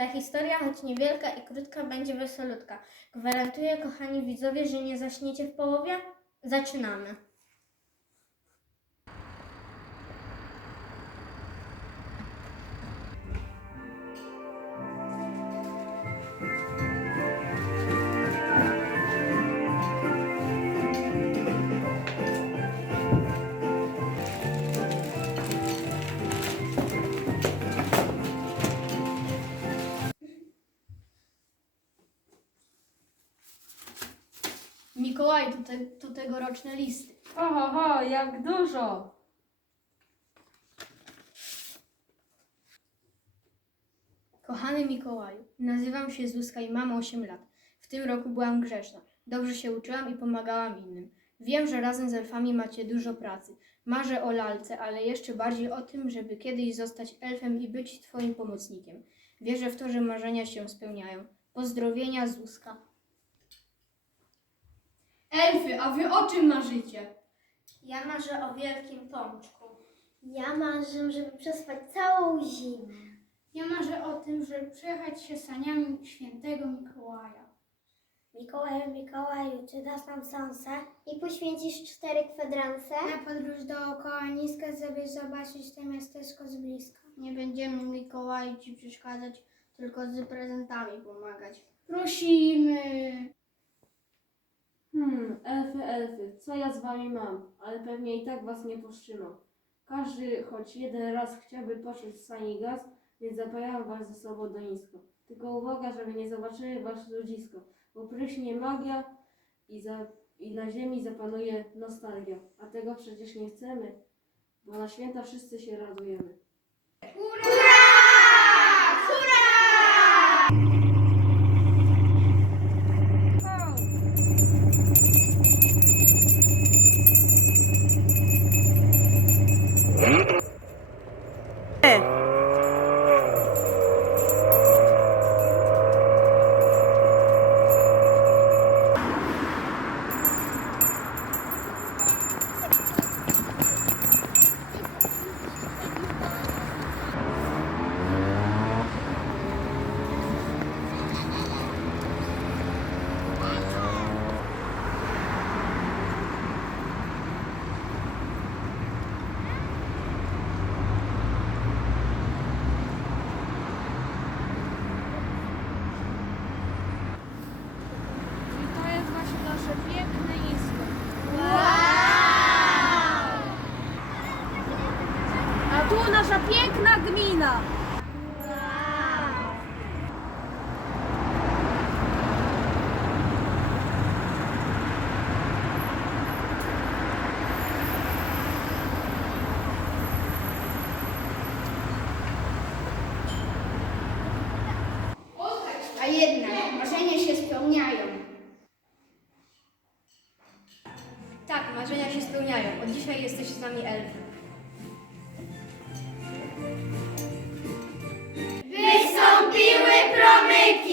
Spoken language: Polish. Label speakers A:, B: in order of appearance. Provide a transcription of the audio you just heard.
A: Ta historia, choć niewielka i krótka, będzie wesolutka. Gwarantuję, kochani widzowie, że nie zaśniecie w połowie? Zaczynamy. Mikołaj, to, te, to tegoroczne listy.
B: Ho, ho, ho, jak dużo!
A: Kochany Mikołaju, nazywam się Zuzka i mam 8 lat. W tym roku byłam grzeczna. Dobrze się uczyłam i pomagałam innym. Wiem, że razem z elfami macie dużo pracy. Marzę o lalce, ale jeszcze bardziej o tym, żeby kiedyś zostać elfem i być twoim pomocnikiem. Wierzę w to, że marzenia się spełniają. Pozdrowienia Zuzka.
C: Elfy, a wy o czym marzycie?
A: Ja marzę o wielkim pączku.
D: Ja marzę, żeby przespać całą zimę.
C: Ja marzę o tym, żeby przejechać się saniami świętego Mikołaja.
D: Mikołaju, Mikołaju, czy dasz nam szansę i poświęcisz cztery kwadranse?
C: Na podróż dookoła niska, żeby zobaczyć to miasteczko z bliska.
A: Nie będziemy Mikołaju ci przeszkadzać, tylko z prezentami pomagać.
C: Prosimy!
B: Elfy, co ja z wami mam? Ale pewnie i tak was nie powstrzymam. Każdy choć jeden raz chciałby poczuć sani gaz, więc zapajam was ze sobą do nisko. Tylko uwaga, żeby nie zobaczyli wasze ludzisko, bo pryśnie magia i, za, i na ziemi zapanuje nostalgia. A tego przecież nie chcemy, bo na święta wszyscy się radujemy.
C: I
B: nasza piękna gmina!
C: A jednak marzenia się spełniają.
A: Tak, marzenia się spełniają. Od dzisiaj jesteś z nami elfem.
C: Thank you.